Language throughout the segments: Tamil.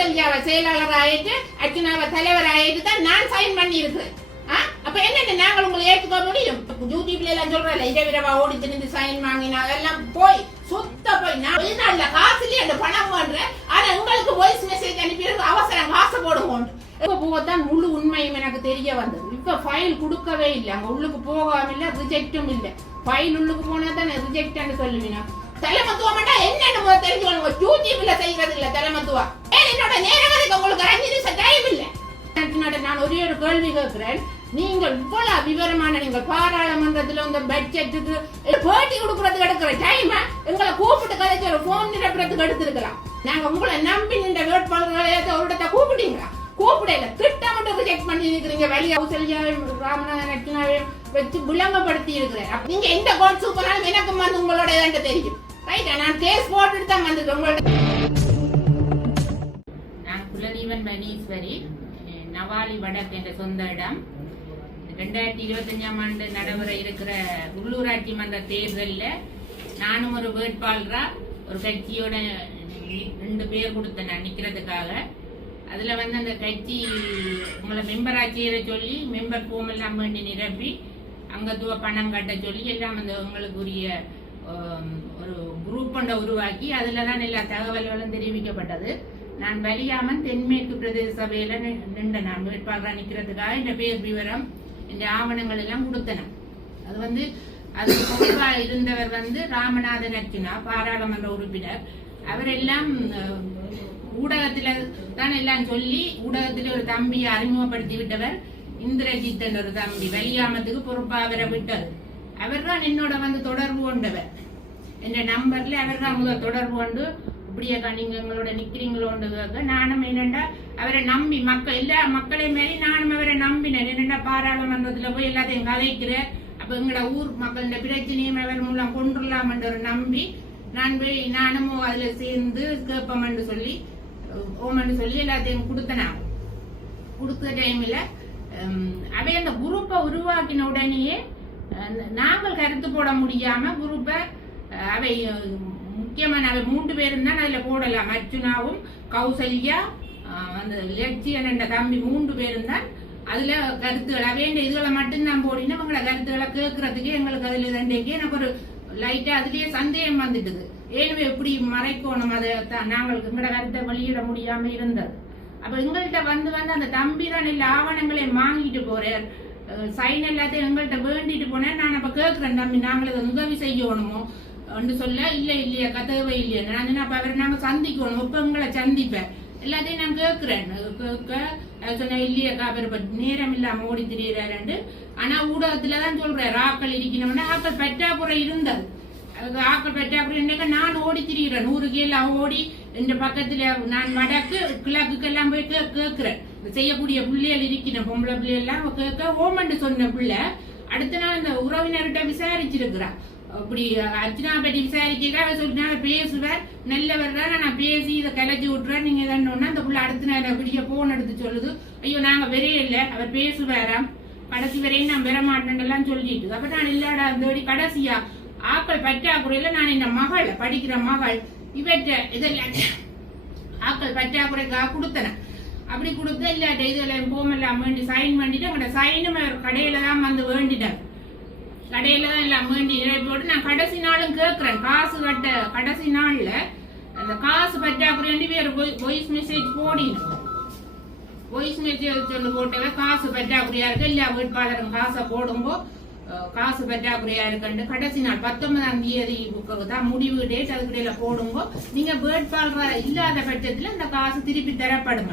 கௌசல்யாவை செயலாளர் ஆயிட்டு அர்ச்சனாவை தலைவர் ஆயிட்டு தான் நான் சைன் பண்ணி இருக்கிறேன் அப்ப என்ன நாங்கள் உங்களை ஏற்றுக்க முடியும்? யூடியூப்ல எல்லாம் சொல்றல இரவிரவா ஓடி திணிந்து சைன் வாங்கினா அதெல்லாம் போய் சுத்த போய் நான் வெளிநாட்டுல காசுலயே அந்த பணம் பண்றேன் ஆனா உங்களுக்கு வாய்ஸ் மெசேஜ் அனுப்பி அவசரம் காசு போடுவோம். இப்ப போகத்தான் முழு உண்மையும் எனக்கு தெரிய வந்தது. இப்ப ஃபைல் கொடுக்கவே இல்லை. அங்க உள்ளுக்கு போகாம இல்ல ரிஜெக்டும் இல்லை. ஃபைல் உள்ளுக்கு போனா தானே ரிஜெக்ட்னு சொல்லுவீங்க. தலைமத்துவம் என்னன்னு முதல்ல தெரிஞ்சுக்கணும். யூடியூப்ல செய்யறது இல்ல தலைமத்துவம். ஏன் என்னோட நேரம் உங்களுக்கு அஞ்சு நிமிஷம் டைம் இல்ல? நான் ஒரே ஒரு கேள்வி கேட்கிறேன். நீங்கள் இவ்வளவு விவரமான நீங்கள் பாராளுமன்றத்துல இந்த பட்ஜெட்டுக்கு பேட்டி கொடுக்கறதுக்கு எடுக்கிற டைம் எங்களை கூப்பிட்டு கதைச்சு ஒரு போன் நிரப்புறதுக்கு எடுத்திருக்கலாம். நாங்க உங்களை நம்பி நின்ற வேட்பாளர்களை ஒரு இடத்த கூப்பிட்டீங்களா? கூப்பிடல. திட்டமிட்டு ரிஜெக்ட் பண்ணி இருக்கிறீங்க. வெளியே கௌசல்யாவையும் ராமநாதன் வச்சு விளங்கப்படுத்தி இருக்கிறேன். நீங்க எந்த கோட் சூப்பராலும் எனக்கும் வந்து உங்களோட தெரியும். ரைட்டா நான் கேஸ் போட்டுட்டு தான் வந்துட்டு உங்கள்ட்ட நான் குலதீவன் மணீஸ்வரி நவாலி வடக்கு என்ற சொந்த இடம். ரெண்டாயிரத்தி இருபத்தஞ்சாம் ஆண்டு நடைபெற இருக்கிற உள்ளூராட்சி மன்ற தேர்தலில் நானும் ஒரு வேட்பாளரா ஒரு கட்சியோட ரெண்டு பேர் கொடுத்தேன் நான் நிக்கிறதுக்காக. அதுல வந்து அந்த கட்சி உங்களை மெம்பர் சொல்லி மெம்பர் ஃபோம் எல்லாம் வேண்டி நிரப்பி அங்கத்துவ பணம் கட்ட சொல்லி எல்லாம் அந்த உங்களுக்குரிய குரூப் ஒன்றை உருவாக்கி அதில் தான் எல்லா தகவல்களும் தெரிவிக்கப்பட்டது. நான் வலியாமன் தென்மேற்கு பிரதேச சபையில நி- நின்ற நான் வேட்பாளராக நிக்கிறதுக்காக இந்த பேர் விவரம் இந்த ஆவணங்கள் எல்லாம் கொடுத்தனேன் அது வந்து அது பொதுவாக இருந்தவர் வந்து ராமநாதன் அர்ச்சுனா பாராளுமன்ற உறுப்பினர். அவரெல்லாம் அஹ், ஊடகத்துல தான் எல்லாம் சொல்லி ஊடகத்துல ஒரு தம்பியை அறிமுகப்படுத்தி விட்டவர் இந்திரஜித்தன் ஒரு தம்பி. வலியாமத்துக்கு பொறுப்பாக அவரை விட்டது. அவர் தான் என்னோட வந்து தொடர்பு கொண்டவர். இந்த நம்பர்ல அவர்கள் அவங்க தொடர்பு கொண்டு இப்படியேக்கா நீங்க எங்களோட நிக்கிறீங்களோன்னு கேட்க நானும் என்னென்னா அவரை நம்பி மக்கள் எல்லா மக்களையும் மாரி நானும் அவரை நம்பினேன். என்னென்னா பாராளுமன்றத்துல போய் எல்லாத்தையும் கதைக்கிறேன் அப்ப எங்களோட ஊர் மக்களோட பிரச்சனையும் அவர் மூலம் கொண்டுடலாம்ன்ற நம்பி நான் போய் நானும் அதுல சேர்ந்து கேட்போம்னு சொல்லி ஓமன்னு சொல்லி எல்லாத்தையும் கொடுத்தனா கொடுத்த டைம்ல அவை அந்த குரூப்பை உருவாக்கின உடனேயே நாங்கள் கருத்து போட முடியாம குரூப்பை அவை முக்கியமான அவை மூன்று பேரும் தான் அதில் போடலாம். அர்ஜுனாவும் கௌசல்யா அந்த லட்சியன் என்ற தம்பி மூன்று பேரும் தான் அதுல கருத்துக்கள் அவையண்ட இதுகளை மட்டும்தான் போடினா அவங்கள கருத்துக்களை கேட்கறதுக்கு எங்களுக்கு அதுல ரெண்டேக்கு எனக்கு ஒரு லைட்டா அதுலயே சந்தேகம் வந்துட்டுது. ஏனும் எப்படி மறைக்கணும்? அதை தான் நாங்கள் எங்களோட கருத்தை வெளியிட முடியாம இருந்தது. அப்ப எங்கள்கிட்ட வந்து வந்து அந்த தம்பி தான் இல்லை ஆவணங்களையும் வாங்கிட்டு போறார். சைன் எல்லாத்தையும் எங்கள்கிட்ட வேண்டிட்டு போனேன் நான் அப்ப கேட்கிறேன் தம்பி நாங்கள் இதை உதவி செய்யணுமோ? ஒன்று சொல்ல இல்லை இல்லையா கதவை இல்லையா. நான் சொன்னேன், அப்ப அவரை நாங்கள் சந்திக்கணும் இப்போ உங்களை சந்திப்பேன். எல்லாத்தையும் நான் கேட்குறேன். கேட்க அவர் சொன்னேன் இல்லையாக்கா அவர் இப்ப நேரம் இல்லாமல் ஓடி திரியிறாரு ஆனால் ஊடகத்தில் தான் சொல்கிறேன் ஆக்கள் இருக்கணும்னா. ஆக்கள் பற்றாக்குறை இருந்தது. அது ஆக்கள் பற்றாக்குறை என்னக்கா நான் ஓடி திரிகிறேன் நூறு கீழ ஓடி இந்த பக்கத்தில் நான் வடக்கு கிழக்குக்கெல்லாம் போய் கே- கேட்குறேன். செய்யக்கூடிய பிள்ளைகள் இருக்கணும் பொம்பளை பிள்ளைகள்லாம் கேட்க ஓமண்டு சொன்ன பிள்ளை அடுத்த நாள் இந்த உறவினர்கிட்ட விசாரிச்சிருக்கிறான். அப்படி அர்ஜுனா பற்றி விசாரிக்கிறா அவர் சொல்லிட்டு பேசுவார் நல்லவர் தான் நான் பேசி இதை கலைச்சி விட்டுறேன். நீங்க எதன்னா அந்த பிள்ளை அடுத்த நேரம் அப்படியே போன் எடுத்து சொல்லுது. ஐயோ நாங்க வெறையே இல்லை. அவர் பேசுவாராம். கடைசி வரையும் நான் பெற மாட்டேன்லாம் சொல்லிட்டு. அப்ப நான் இல்லாடா இந்த கடைசியா. ஆக்கள் பற்றாக்குறையில நான் இந்த மகள் படிக்கிற மகள். இவற்ற இதெல்லாம் ஆக்கள் பற்றாக்குறைக்காக கொடுத்தன. அப்படி கொடுத்து இல்லாட்ட இதெல்லாம் போமெல்லாம் வேண்டி சைன் பண்ணிட்டு அவங்களோட சைனும் அவர் கடையில தான் வந்து வேண்டிட்டார். கடையில தான் எல்லாம் மீண்டி போட்டு நான் கடைசி நாளும் கேட்குறேன் காசு கட்ட கடைசி நாள்ல அந்த காசு பற்றாக்குறை பேர் வாய்ஸ் மெசேஜ் போடினோம் வாய்ஸ் மெசேஜ் ஒன்று போட்டவ காசு பற்றாக்குறையா இருக்கு இல்ல வேட்பாளரும் காசை போடும்போ காசு பற்றாக்குறையா இருக்குன்னு கடைசி நாள் பத்தொன்பதாம் தேதி தான் முடிவு டேட் அதுக்கிடையில போடும்போ நீங்க வேட்பாளர் இல்லாத பட்சத்துல இந்த காசு திருப்பி தரப்படும்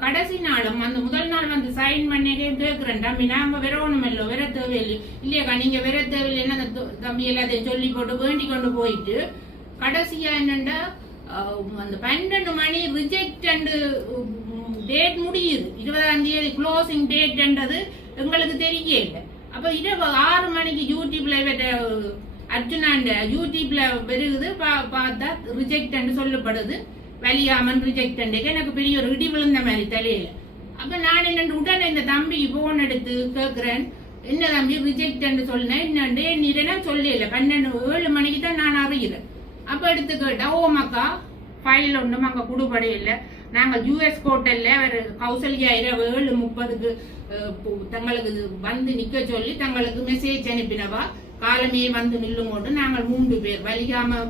கடைசி நாளும் அந்த முதல் நாள் வந்து சைன் பண்ணியே கேட்கிறேன் தம்பி நாம விரவணும் இல்லோ விர தேவையில்லை இல்லையாக்கா நீங்க விர தேவையில்லைன்னு அந்த தம்பி எல்லாத்தையும் சொல்லி போட்டு வேண்டி கொண்டு போயிட்டு கடைசியா என்னண்டா அந்த பன்னெண்டு மணி ரிஜெக்ட் அண்டு டேட் முடியுது. இருபதாம் தேதி க்ளோசிங் டேட்ன்றது எங்களுக்கு தெரிய இல்லை. அப்ப இரவு ஆறு மணிக்கு யூடியூப்ல அர்ஜுனாண்ட யூடியூப்ல பெருகுது பா- பார்த்தா ரிஜெக்ட் சொல்லப்படுது. வலியாமன் ரிஜெக்ட் எனக்கு பெரிய ஒரு இடி விழுந்த மாதிரி தலையில. அப்ப நான் என்ன உடனே இந்த தம்பிக்கு போன் எடுத்து கேக்குறேன். என்ன தம்பி ரிஜெக்ட் சொன்னேன் என்னண்டு? நீரெல்லாம் சொல்லல. பன்னெண்டு ஏழு மணிக்கு தான் நான் அறிகிறேன் அப்ப எடுத்து கேட்டா ஓ மக்கா ஃபைல் ஒன்றும் அங்க குடுபடி இல்லை நாங்கள் யூஎஸ் கோட்டல்ல அவர் கௌசல்யா இரவு ஏழு முப்பதுக்கு தங்களுக்கு வந்து நிக்க சொல்லி தங்களுக்கு மெசேஜ் அனுப்பினவா? காலமே வந்து நில்லுங்கோண்டு நாங்கள் மூன்று பேர் வலிகாம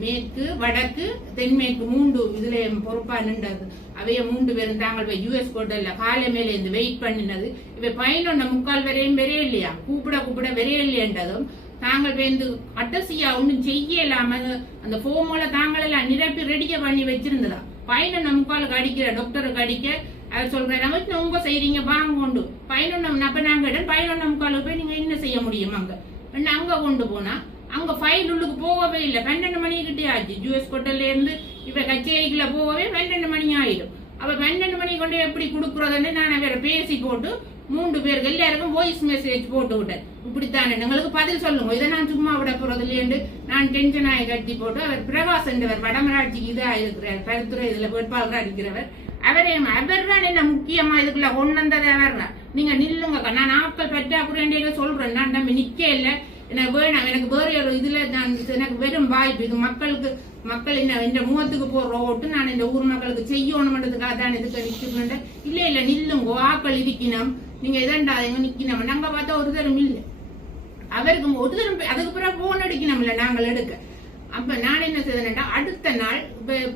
மேற்கு வடக்கு தென்மேற்கு மூன்று இதுல பொறுப்பா நின்றது. அவைய மூன்று பேரும் தாங்கள் போய் யூஎஸ் கோட்டல்ல காலை மேல இருந்து வெயிட் பண்ணினது. இவ பதினொன்னு முக்கால் வரையும் வெறைய இல்லையா கூப்பிட கூப்பிட வெறைய இல்லையன்றதும் தாங்கள் வந்து அட்டசியா ஒன்றும் இல்லாம அந்த ஃபோமோல தாங்கள் எல்லாம் நிரப்பி ரெடியா பண்ணி வச்சிருந்ததா? பதினொன்னு முக்காலுக்கு அடிக்கிற டாக்டருக்கு அடிக்க அவர் சொல்றாரு நமக்கு உங்க செய்றீங்க வாங்க கொண்டு பதினொன்னு அப்ப நாங்க இடம் பதினொன்னு முக்காலுக்கு போய் நீங்க என்ன செய்ய முடியும் அங்க? என்ன அங்க கொண்டு போனா? அங்க ஃபைல் உள்ளுக்கு போகவே இல்லை. பன்னெண்டு மணி கிட்டே ஆச்சு. ஜூஎஸ் கோட்டல்ல இருந்து இப்ப கச்சேரிக்குள்ள போகவே பன்னெண்டு மணி ஆயிடும். அப்ப பன்னெண்டு மணி கொண்டு எப்படி கொடுக்குறதுன்னு நான் வேற பேசி போட்டு மூன்று பேருக்கு எல்லாருக்கும் வாய்ஸ் மெசேஜ் போட்டு விட்டேன். இப்படித்தானே? எங்களுக்கு பதில் சொல்லுங்க. இதை நான் சும்மா விட போறது இல்லையென்று நான் டென்ஷன் ஆகி கட்டி போட்டு அவர் பிரகாஷ் என்றவர் வடமராட்சிக்கு இதாக இருக்கிறார். கருத்துறை இதுல வேட்பாளராக இருக்கிறவர். அவரே அவர் தான் என்ன முக்கியமா இதுக்குள்ள கொண்டு வந்தது? அவர் நீங்க நில்லுங்க நான் ஆட்கள் பற்றாக்குறைய சொல்றேன். நான் நம்ம நிக்க இல்லை. எனக்கு வேணாம் எனக்கு வேற ஒரு இதுல நான் எனக்கு வெறும் வாய்ப்பு. இது மக்களுக்கு மக்கள் என்ன இந்த முகத்துக்கு போற ஓட்டு நான் இந்த ஊர் மக்களுக்கு செய்யணும்ன்றதுக்காக தான் இதுக்கு நிற்கிறேன் இல்ல இல்ல நில்லுங்க ஆக்கள் இருக்கணும். நீங்க இதண்டாதீங்க நிக்கணும். நாங்க பார்த்தா ஒரு தரம் இல்ல. அவருக்கு ஒரு தரம் அதுக்கு பிறகு போன் அடிக்கணும்ல நாங்கள் எடுக்க. அப்ப நான் என்ன செய்தேன்டா அடுத்த நாள்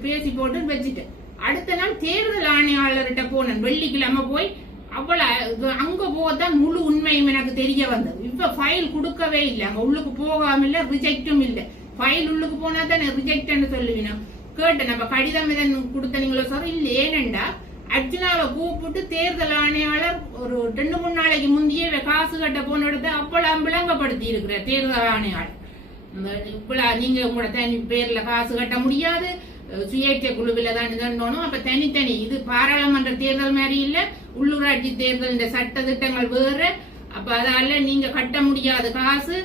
பேசி போட்டு வச்சுட்டேன். அடுத்த நாள் தேர்தல் ஆணையாளர்கிட்ட போனேன். வெள்ளிக்கிழமை போய் அவ்வளவு அங்க போகத்தான் முழு உண்மையும் எனக்கு தெரிய வந்தது. இப்ப ஃபைல் கொடுக்கவே இல்லை. அங்க உள்ளுக்கு போகாம இல்ல ரிஜெக்டும் இல்ல. ஃபைல் உள்ளுக்கு போனா தான் ரிஜெக்ட்னு சொல்லுவீங்க கேட்டேன். நம்ம கடிதம் இதன் கொடுத்தனீங்களோ சார் இல்ல. ஏனண்டா அர்ஜுனாவை கூப்பிட்டு தேர்தல் ஆணையாளர் ஒரு ரெண்டு மூணு நாளைக்கு முந்தையே காசு கட்ட போன இடத்த அவ்வளவு விளங்கப்படுத்தி இருக்கிற தேர்தல் ஆணையாளர். இந்த இவ்வளவு நீங்க உங்களோட தனி பேர்ல காசு கட்ட முடியாது. சுயேட்சை குழுவில் தான் இதன்னோனும் அப்ப தனித்தனி இது பாராளுமன்ற தேர்தல் மாதிரி இல்லை. உள்ளூராட்சி தேர்தல் இந்த சட்ட திட்டங்கள் வேற. அப்ப அதால நீங்க கட்ட முடியாத காசு.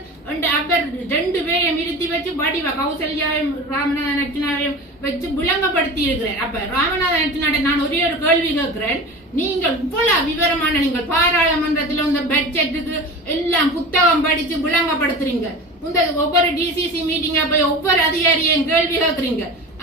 அப்ப ரெண்டு பேரையும் நிறுத்தி வச்சு வடிவ கௌசல்யாவையும் ராமநாதன் அர்ச்சனாவையும் வச்சு விளங்கப்படுத்தி இருக்கிறேன் அப்ப ராமநாதன் அர்ச்சனாட்ட நான் ஒரே ஒரு கேள்வி கேட்கிறேன். நீங்கள் இவ்வளவு விவரமான நீங்கள் பாராளுமன்றத்தில் இந்த பட்ஜெட்டுக்கு எல்லாம் புத்தகம் படிச்சு விளங்கப்படுத்துறீங்க. இந்த ஒவ்வொரு டிசிசி மீட்டிங்க போய் ஒவ்வொரு அதிகாரியையும் கேள்வி கேட்கறீங்க.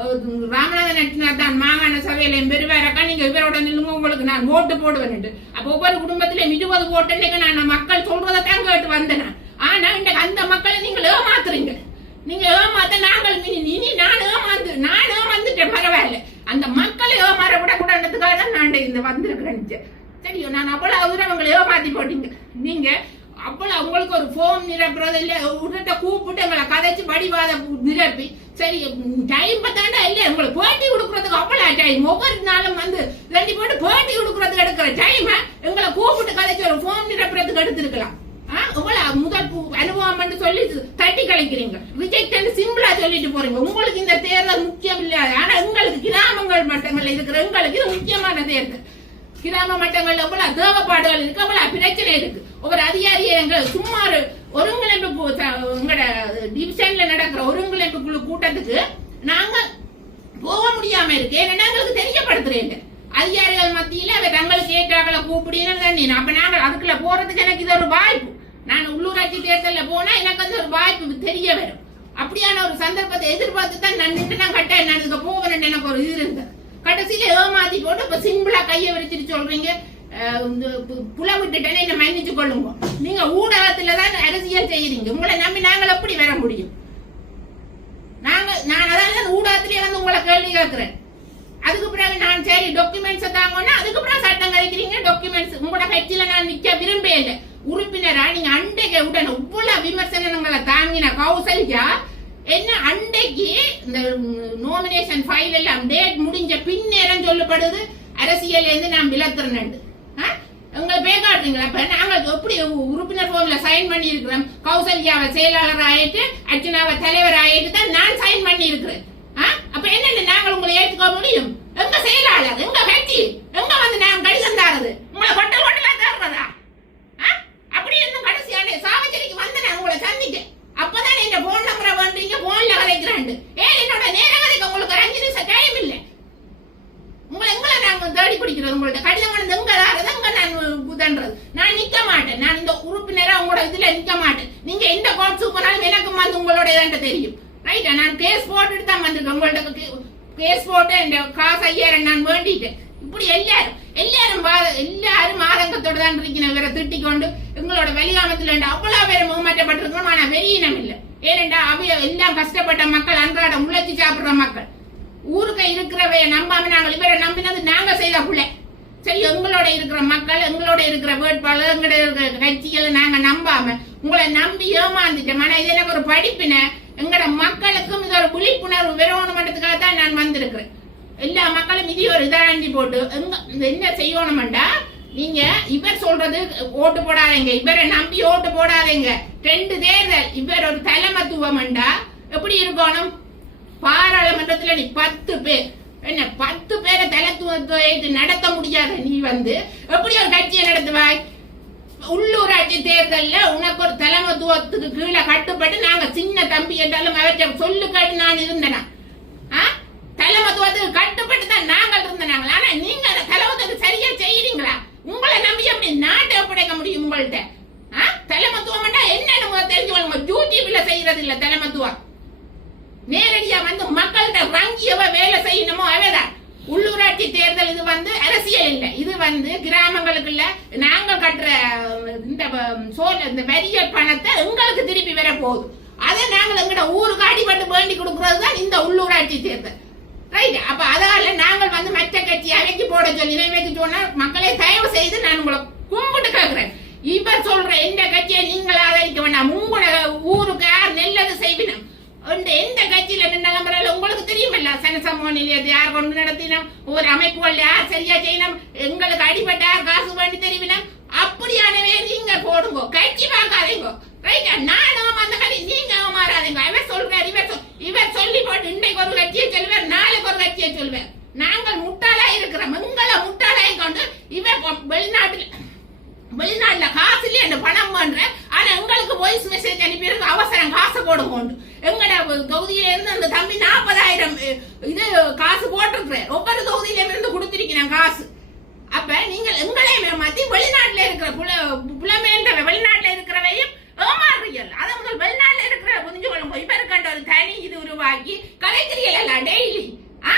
ராமநாதன் நட்டினார் தான் மாகாண சபையில பெருவாரக்கா நீங்க இவரோட நில்லுங்க உங்களுக்கு நான் ஓட்டு போடுவேன் அப்ப ஒவ்வொரு குடும்பத்திலும் இருபது ஓட்டு நான் மக்கள் சொல்றதைத்தான் கேட்டு வந்தேன்? ஆனா இன்னைக்கு அந்த மக்களை நீங்கள் ஏமாத்துறீங்க. நீங்க ஏமாத்த நாங்கள் இனி இனி நான் ஏமாந்து நான் ஏமாந்துட்டேன் பரவாயில்ல. அந்த மக்களை ஏமாற விடக்கூடாதுக்காக தான் நான் இந்த வந்திருக்கிறேன் சரியோ நான் அவ்வளவு தூரம் உங்களை ஏமாத்தி போட்டீங்க. நீங்க அவ்வளவு உங்களுக்கு ஒரு ஃபோன் நிரப்புறது இல்ல உடனே கூப்பிட்டு எங்களை கதைச்சு வடிவாத நிரப்பி சரி டைம் பார்த்தாண்டா இல்ல உங்களுக்கு பேட்டி கொடுக்கறதுக்கு அவ்வளோ டைம் ஒவ்வொரு நாளும் வந்து ரெண்டு போட்டு பேட்டி கொடுக்கறதுக்கு எடுக்கிற டைம் எங்களை கூப்பிட்டு கதைச்சு ஒரு ஃபோன் நிரப்புறதுக்கு எடுத்திருக்கலாம். ஆ, இவ்வளவு முதல் பு- அனுபவம் சொல்லி தட்டி கழிக்கிறீங்க ரிஜெக்ட் சிம்பிளா சொல்லிட்டு போறீங்க. உங்களுக்கு இந்த தேர்தல் முக்கியம் இல்ல ஆனா உங்களுக்கு கிராமங்கள் மட்டங்கள்ல இருக்கிற எங்களுக்கு இது முக்கியமான தேர்தல் கிராம மட்டங்கள்ல எவ்வளவு தேவைப்பாடுகள் இருக்கு. அவ்வளவு பிரச்சனை இருக்கு. ஒவ்வொரு அதிகாரியை எங்க சும்மா ஒருங்கிணைப்பு உங்களோட டிவிஷன்ல நடக்கிற ஒருங்கிணைப்பு குழு கூட்டத்துக்கு நாங்க போக முடியாம இருக்கு. ஏன்னா எங்களுக்கு தெரியப்படுத்துறேன் அதிகாரிகள் மத்தியில அவ தங்களுக்கு ஏற்றாக்களை கூப்பிடுன்னு அப்ப நாங்க அதுக்குள்ள போறதுக்கு எனக்கு இது ஒரு வாய்ப்பு. நான் உள்ளூராட்சி தேர்தலில் போனா எனக்கு வந்து ஒரு வாய்ப்பு தெரிய வரும். அப்படியான ஒரு சந்தர்ப்பத்தை எதிர்பார்த்து தான் நான் நின்று நான் கட்டாயம் நான் இதுக்கு போவேன் எனக்கு ஒரு இது இருந்தது கடைசியில ஏமாத்தி போட்டு இப்ப சிம்பிளா கையை விரிச்சிட்டு சொல்றீங்க. இந்த பு- புல விட்டுட்டேன்னு மன்னிச்சு கொள்ளுங்க. நீங்க ஊடகத்துல தான் அரசியல் செய்யறீங்க உங்களை நம்பி நாங்கள் எப்படி வர முடியும்? நாங்க நான் அதான் ஊடகத்திலேயே வந்து உங்களை கேள்வி கேட்கிறேன். அதுக்கு பிறகு நான் சரி டாக்குமெண்ட்ஸ் தாங்கன்னா அதுக்கு பிறகு சட்டம் கழிக்கிறீங்க டாக்குமெண்ட்ஸ் உங்களோட கட்சியில நான் நிக்க விரும்பவே இல்லை. உறுப்பினரா நீங்க அண்டைக்கு உடனே இவ்வளவு விமர்சனங்களை தாங்கின கௌசல்யா என்ன அண்டைக்கு இந்த நோமினேஷன் ஃபைல் எல்லாம் டேட் முடிஞ்ச பின்னேரம் சொல்லப்படுது. அரசியல் இருந்து நான் விலத்துறேன் உங்களை பேக்காடுறீங்களா இப்ப நாங்கள் எப்படி உறுப்பினர் ஃபார்ம்ல சைன் பண்ணி இருக்கிறோம் கௌசல்யாவை செயலாளர் ஆயிட்டு அர்ச்சனாவை தலைவர் ஆயிட்டு தான் நான் சைன் பண்ணி இருக்கிறேன் அப்ப என்னென்ன நாங்கள் உங்களை ஏற்றுக்க முடியும்? எங்க செயலாளர் எங்க கட்சி எங்க வந்து நான் கடிதம் தாரது உங்களை கொட்டல் கொட்டலா தர்றதா? ஆ? அப்படி இருந்தும் கடைசியான சாவச்சேரிக்கு வந்து நான் உங்களை சந்திட்டேன் அப்பதான் இந்த போன் நம்பரை வந்தீங்க போன்ல கலைக்கிறாண்டு ஏன் என்னோட நேரம் உங்களுக்கு ஒரு அஞ்சு நிமிஷம் டைம் இல்லை. எங்களை தேடி பிடிக்கிறது உங்கள்ட்ட. கடிதம் கொண்டு எங்க தாரது எங்க நான் புதன்றது. நான் நிக்க மாட்டேன். நான் இந்த உறுப்பினரா உங்களோட இதுல நிக்க மாட்டேன். நீங்க எந்த கோட்ஸுக்கு போனாலும் எனக்கு வந்து உங்களோட இதான்ட்டு தெரியும். ரைட்டா நான் கேஸ் போட்டுட்டு தான் வந்திருக்கேன். உங்கள்ட்ட கேஸ் போட்டு என் காசு ஐயாயிரம் நான் வேண்டிட்டேன். இப்படி எல்லாரும் எல்லாரும் எல்லாரும் ஆதங்கத்தோட தான் இருக்கிற இவரை திட்டிக் கொண்டு எங்களோட வெளியாமத்துல அவ்வளோ அவ்வளவு பேர் முகமாற்றப்பட்டிருக்கோம் ஆனா வெளியினம் இல்லை. ஏனென்றா அவைய எல்லாம் கஷ்டப்பட்ட மக்கள் அன்றாடம் உழைச்சி சாப்பிடுற மக்கள். ஊருக்கு இருக்கிறவைய நம்பாம நாங்கள் இவரை நம்பினது நாங்க செய்த பிள்ளை. சரி எங்களோட இருக்கிற மக்கள் எங்களோட இருக்கிற வேட்பாளர் எங்களோட இருக்கிற கட்சிகளை நாங்க நம்பாம உங்களை நம்பி ஏமாந்துட்டோம். ஆனா இது எனக்கு ஒரு படிப்பின. எங்களோட மக்களுக்கும் இது ஒரு விழிப்புணர்வு வரணுமன்றதுக்காக தான் நான் வந்திருக்கிறேன். எல்லா மக்களும் இது ஒரு இதாண்டி போட்டு எங்க இந்த என்ன செய்யணும்டா நீங்க இவர் சொல்றது ஓட்டு போடாதீங்க இவரை நம்பி ஓட்டு போடாதீங்க. ரெண்டு தேர்தல் இவர் ஒரு தலைமத்துவம்டா எப்படி இருக்கணும்? பாராளுமன்றத்துல நீ பத்து பேர். என்ன பத்து பேரை தலைத்துவத்தை நடத்த முடியாத நீ வந்து எப்படி ஒரு கட்சியை நடத்துவாய்? உள்ளூராட்சி தேர்தல்ல உனக்கு ஒரு தலைமத்துவத்துக்கு கீழே கட்டுப்பட்டு நாங்க சின்ன தம்பி என்றாலும் அவற்றை சொல்லு கேட்டு நான் இருந்தேனா? ஆ? தலைமத்துவத்துக்கு கட்டுப்பட்டு தான் நாங்கள் இருந்தனாங்களா ஆனா நீங்க அந்த தலைமத்துவத்துக்கு சரியா செய்யறீங்களா? உங்களை நம்பி அப்படி நாட்டை ஒப்படைக்க முடியும் உங்கள்கிட்ட ஆ? தலைமத்துவம் என்னென்னு தெரிஞ்சு தெரிஞ்சுக்கணும் யூடியூப்ல செய்யறது இல்ல தலைமத்துவம் நேரடியா வந்து மக்கள்கிட்ட ரங்கியவ வேலை செய்யணுமோ அவதான் உள்ளூராட்சி தேர்தல் இது வந்து அரசியல் இல்லை. இது வந்து கிராமங்களுக்குள்ள நாங்க கட்டுற இந்த சோழ இந்த வரிய பணத்தை எங்களுக்கு திருப்பி வர போகுது. அதை நாங்கள் எங்கட ஊருக்கு அடிபட்டு வேண்டி கொடுக்கறது தான் இந்த உள்ளூராட்சி தேர்தல். ரைட் அப்ப அதால நாங்கள் வந்து மற்ற கட்சி அவைக்கு போட சொல்லி இவைக்கு சொன்னா மக்களை தயவு செய்து நான் உங்களை கும்பிட்டு கேட்கிறேன் இப்ப சொல்ற எந்த கட்சியை நீங்கள் ஆதரிக்க வேண்டாம். உங்களோட ஊருக்கு யார் நல்லது செய்வினா? எந்த கட்சியில நின்ற நம்புறால உங்களுக்கு தெரியுமல்ல சனசமூக நிலையத்தை யார் கொண்டு நடத்தினோம்? ஒரு அமைப்புகள் யார் சரியா செய்யணும்? எங்களுக்கு அடிபட்ட யார் காசு பண்ணி தெரிவினம்? அப்படியானவே நீங்க போடுங்க. கட்சி பார்க்காதீங்க ரைட்டா நானும் அந்த கட்சி நீங்க மாறாதீங்க. இவர் சொல்றாரு இவர் இவர் சொல்லி போட்டு இன்றைக்கு ஒரு கட்சியை சொல்லுவார் நாளைக்கு ஒரு கட்சியை சொல்லுவார். நாங்கள் முட்டாளா இருக்கிறோம். எங்களை முட்டாளாய் கொண்டு இவர் வெளிநாட்டில் வெளிநாட்டுல காசு இல்லையா பணம் பண்ற ஆனா உங்களுக்கு வாய்ஸ் மெசேஜ் அனுப்பி அவசரம். காசு போடுங்க எங்கட தொகுதியில இருந்து அந்த தம்பி நாற்பதாயிரம் இது காசு போட்டிருக்கிறார் ஒவ்வொரு தொகுதியில இருந்து கொடுத்திருக்கிறேன் காசு. அப்ப நீங்கள் எங்களை ஏமாத்தி வெளிநாட்டுல இருக்கிற புல புலமேன்ற வெளிநாட்டுல இருக்கிறவையும் ஏமாறுறீர்கள் அதை முதல் வெளிநாட்டுல இருக்கிற புரிஞ்சு கொள்ளுங்க. இப்ப இருக்கின்ற ஒரு தனி இது உருவாக்கி கலைக்கிறீர்கள் டெய்லி ஆ?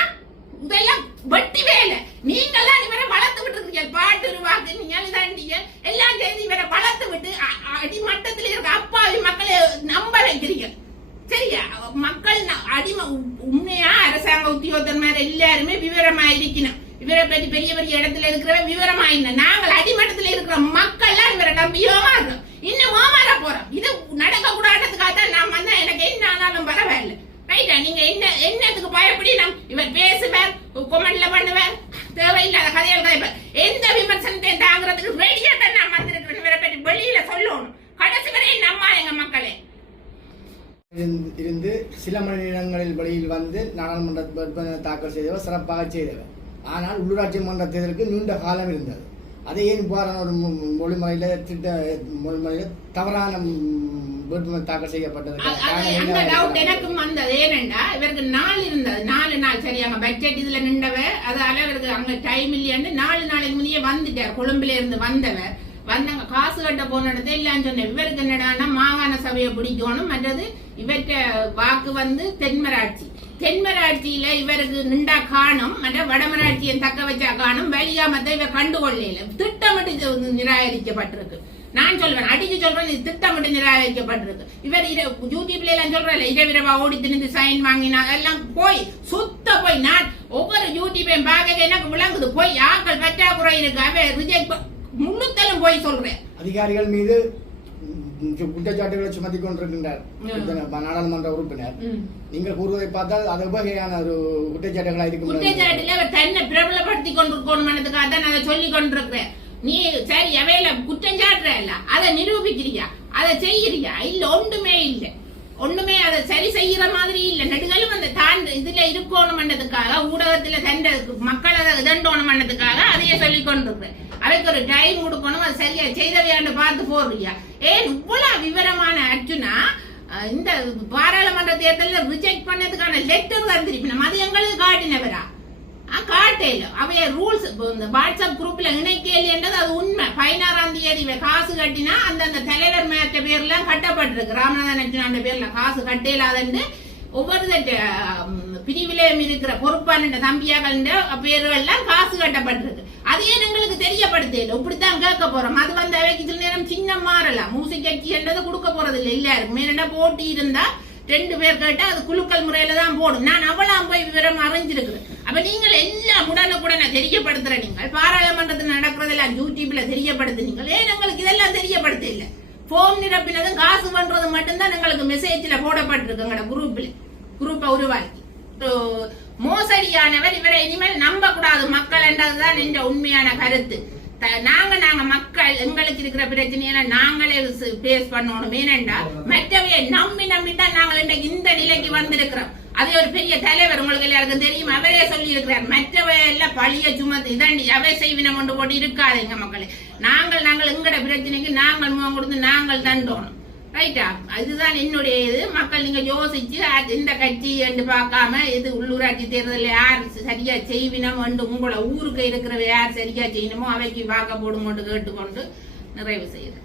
இதெல்லாம் வெட்டி வேலை. நீங்க தான் இவரை வளர்த்து விட்டுருக்கீங்க. பாட்டு உருவாக்கு நீங்க எழுதாண்டீங்க எல்லாம் செய்து இவரை வளர்த்து விட்டு அ- அடிமட்டத்தில் இருக்க அப்பாவி மக்களை நம்ப வைக்கிறீங்க. அடிம உ- உண்மையா அரசாங்க உத்தியோகத்தன்மார் எல்லாருமே விவரமா இருக்கணும் இவரை பற்றி பெரிய பெரிய இடத்துல இருக்கிற விவரமா இல்லை நாங்கள் அடிமட்டத்தில் இருக்கிற மக்கள்லாம் இவரை நம்பி ஏமாறுறோம் இன்னும் ஏமாற போறோம். இது நடக்க கூடாதுக்காக தான் நான் வந்தா எனக்கு என்ன ஆனாலும் பரவாயில்ல. ரைட்டா நீங்க என்ன என்னத்துக்கு பயப்படி நம் இவர் பேசுவார் கொமெண்ட்ல பண்ணுவார் தேவையில்லாத கதைகள் கதைப்பார் எந்த விமர்சனத்தையும் தாங்கிறதுக்கு ரெடியா தான் நான் வந்திருக்கிறேன். இவரை பற்றி வெளியில சொல்லணும். கடைசி வரை நம்மா எங்க மக்களே. இருந்து- சில மணி நேரங்களில் வெளியில் வந்து நாடாளுமன்ற தாக்கல் செய்தவர் சிறப்பாக செய்தவர். ஆனால் உள்ளூராட்சி மன்ற தேர்தலுக்கு நீண்ட காலம் இருந்தது. அதை ஏன் இவ்வாறான ஒரு மொழிமுறையில் திட்ட மொழிமுறையில் தவறான வேட்புமனு தாக்கல் செய்யப்பட்டது எனக்கும் வந்தது. ஏனண்டா இவருக்கு நாள் இருந்தது. நாலு நாள் சரி அங்க பட்ஜெட் இதுல நின்றவ அதால இவருக்கு அங்க டைம் இல்லையாண்டு நாலு நாளைக்கு முன்னே வந்துட்டார். கொழும்புல இருந்து வந்தவர். வந்தாங்க. காசு கட்ட போனது இல்லைன்னு சொன்ன இவருக்கு என்னடானா மாகாண சபையை பிடிக்கணும். மற்றது இவற்ற வாக்கு வந்து தென்மராட்சி. தென்மராட்சியில இவருக்கு நின்றா காணும். மற்ற வடமராட்சியை தக்க வச்சா காணும். வெளியாமத்தை இவர் கண்டுகொள்ளல. திட்டமிட்டு நிராகரிக்கப்பட்டிருக்கு. நான் சொல்வேன். அடிச்சு சொல்றேன். இது திட்டமிட்டு நிராகரிக்கப்பட்டிருக்கு. இவர் யூடியூப்ல எல்லாம் சொல்றல இரவிரவா ஓடி திணிந்து சைன் வாங்கினா எல்லாம் போய் சுத்த போய். நான் ஒவ்வொரு யூடியூபையும் பார்க்க எனக்கு விளங்குது. போய் ஆக்கள் பற்றாக்குறை இருக்கு. அவ ரிஜெக்ட் முழுத்தலும் போய் சொல்றேன். அதிகாரிகள் மீது குற்றச்சாட்டுகளை சுமத்தி கொண்டிருக்கின்றார். நாடாளுமன்ற உறுப்பினர். ம். நீங்கள் கூறுவதை பார்த்தால் அது உபகையான ஒரு குற்றச்சாட்டுகளா இருக்கும். குற்றச்சாட்டுல அவர் தன்னை பிரபலப்படுத்தி கொண்டிருக்கணும்ன்றதுக்காக தான் நான் அதை சொல்லி கொண்டிருக்கிறேன். நீ சரி அவையில குற்றம் சாட்டுற இல்ல அதை நிரூபிக்கிறியா? அதை செய்யறியா? இல்ல ஒன்றுமே இல்ல. ஒண்ணுமே அதை சரி செய்யற மாதிரி இல்ல. நெடுகளும் அந்த தாண்ட இதுல இருக்கணும் பண்ணதுக்காக ஊடகத்துல தண்ட மக்களை இதண்டோணும் பண்ணதுக்காக அதையே சொல்லி கொண்டிருக்கிறேன். அதுக்கு ஒரு டைம் கொடுக்கணும் அது சரியா செய்தவையான்னு பார்த்து போடுறியா ஏன் இவ்வளவு விவரமான அர்ஜுனா இந்த பாராளுமன்ற தேர்தலில் ரிஜெக்ட் பண்ணதுக்கான லெட்டர் தான் திருப்பினோம் அது எங்களுக்கு காட்டினவரா? காட்டையில அவைய ரூல்ஸ் இந்த வாட்ஸ்அப் குரூப்ல இணைக்கலைன்றது அது உண்மை. பதினாறாம் தேதி காசு கட்டினா அந்தந்த தலைவர் மேற்ற பேர்லாம் கட்டப்பட்டிருக்கு. ராமநாதன் அர்ஜுனாண்ட பேர்ல காசு கட்டையிலாதன்னு ஒவ்வொரு பிரிவிலையும் இருக்கிற பொறுப்பான தம்பியாக்கள் பேர்கள்லாம் காசு கட்டப்பட்டிருக்கு. அதையே எங்களுக்கு தெரியப்படுத்தல? இப்படித்தான் கேட்க போறோம். அது வந்து அவைக்கு சில நேரம் சின்ன மாறலாம். மூசி கட்சி என்றதை கொடுக்க போறது இல்லை எல்லாருக்கும் மேலண்டா போட்டி இருந்தா ரெண்டு பேர் கேட்டா அது குலுக்கல் முறையில தான் போடும். நான் அவளாம் போய் விவரம் அறிஞ்சிருக்கிறேன். அப்ப நீங்கள் எல்லாம் உடனுக்குடனே தெரியப்படுத்துற நீங்கள். பாராளுமன்றத்தில் நடக்கிறதெல்லாம் யூடியூப்ல தெரியப்படுத்துனீங்க ஏன் எங்களுக்கு இதெல்லாம் தெரியப்படுத்த இல்லை போம் நிரப்பினதும் காசு பண்றதும் மட்டும்தான் எங்களுக்கு மெசேஜ்ல போடப்பட்டிருக்கு எங்களோட குரூப்ல குரூப்பை உருவாக்கி. மோசடியானவர் இவரை இனிமேல் நம்ப கூடாது மக்கள் என்றதுதான் என்ற உண்மையான கருத்து. நாங்க நாங்க மக்கள் எங்களுக்கு இருக்கிற பிரச்சனையெல்லாம் நாங்களே பேஸ் பண்ணணும். ஏனென்றா மற்றவையை நம்பி நம்பி தான் நாங்கள் இன்றைக்கு இந்த நிலைக்கு வந்திருக்கிறோம். அது ஒரு பெரிய தலைவர் உங்களுக்கு எல்லாருக்கும் தெரியும். அவரே சொல்லி இருக்கிறார் மற்றவையெல்லாம் பழிய சுமத்து. இதான் அவை செய்வினம் கொண்டு போட்டு இருக்காதுங்க மக்களே. நாங்கள் நாங்கள் எங்கட பிரச்சனைக்கு நாங்கள் முகம் கொடுத்து நாங்கள் தண்டோணும். ரைட்டா இதுதான் என்னுடைய இது மக்கள் நீங்க யோசிச்சு அது இந்த கட்சி என்று பார்க்காம இது உள்ளூராட்சி தேர்தலில் யார் சரியா செய்வினம் என்று உங்களை ஊருக்கு இருக்கிற யார் சரியா செய்யணுமோ அவைக்கு பார்க்க போடுங்கொண்டு கேட்டுக்கொண்டு நிறைவு செய்யுது.